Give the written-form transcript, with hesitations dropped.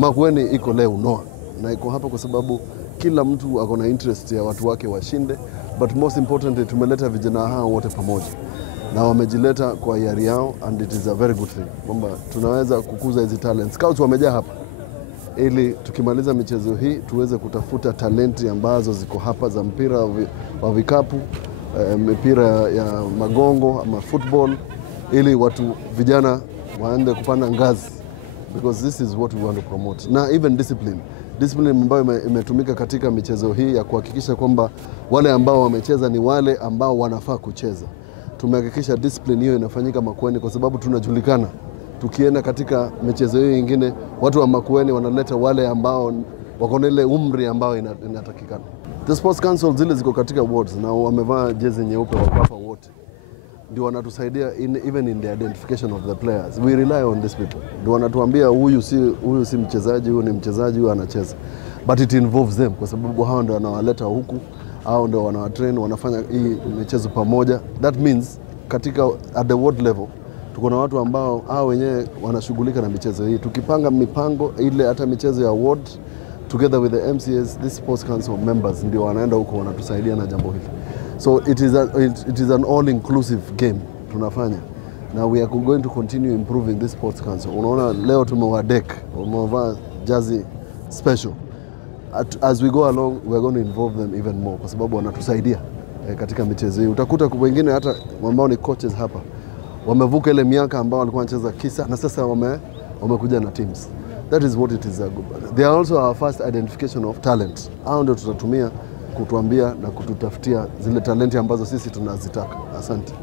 Makueni iko leo Noah, na iko hapa kwa sababu kila mtu ako na interest ya watu wake washinde, but most importantly tumeleta vijana hao wote pamoja na wamejileta kwa hiari yao, and it is a very good thing kwamba tunaweza kukuza hizi talents. Scouts wamejaa hapa ili tukimaliza michezo hii tuweze kutafuta talenti ambazo ziko hapa za mpira wa vikapu, mpira ya magongo ama football, ili watu vijana waende kupanda ngazi, because this is what we want to promote. Na even discipline ambayo imetumika katika michezo hii ya kuhakikisha kwamba wale ambao wamecheza ni wale ambao wanafaa kucheza. Tumehakikisha discipline hiyo inafanyika Makueni kwa sababu tunajulikana. Tukienda katika michezo hiyo nyingine, watu wa Makueni wanaleta wale ambao wako na ile umri ambao inatakikana. The Sports Council zile ziko katika wards na wamevaa jezi nyeupe, wako hapa wote. Ndio wanatusaidia even in the identification of the players. We rely on these people. Ndio wanatuambia huyu si mchezaji, huyu ni mchezaji, huyu anacheza. But it involves them kwa sababu hao ndio wanawaleta huku, hao ndio wanawatrain, wanafanya hii michezo pamoja. That means katika at the ward level tuko na watu ambao hao wenyewe wanashughulika na michezo hii. Tukipanga mipango ile hata michezo ya ward together with the MCAs, these Sports Council members ndio wanaenda huko wanatusaidia na jambo hili. So it is an all-inclusive game tunafanya. Now we are going to continue improving this Sports Council. Unaona leo tumewadek, wamevaa jazi special. As we go along, we are going to involve them even more kwa sababu wanatusaidia katika michezo hii. Utakuta wengine hata ambao ni coaches hapa wamevuka ile miaka ambao walikuwa wanacheza kisa na sasa wamekuja na teams. That is what it is. They are also our first identification of talent. Hao ndio tutatumia kutuambia na kututafutia zile talenti ambazo sisi tunazitaka. Asante.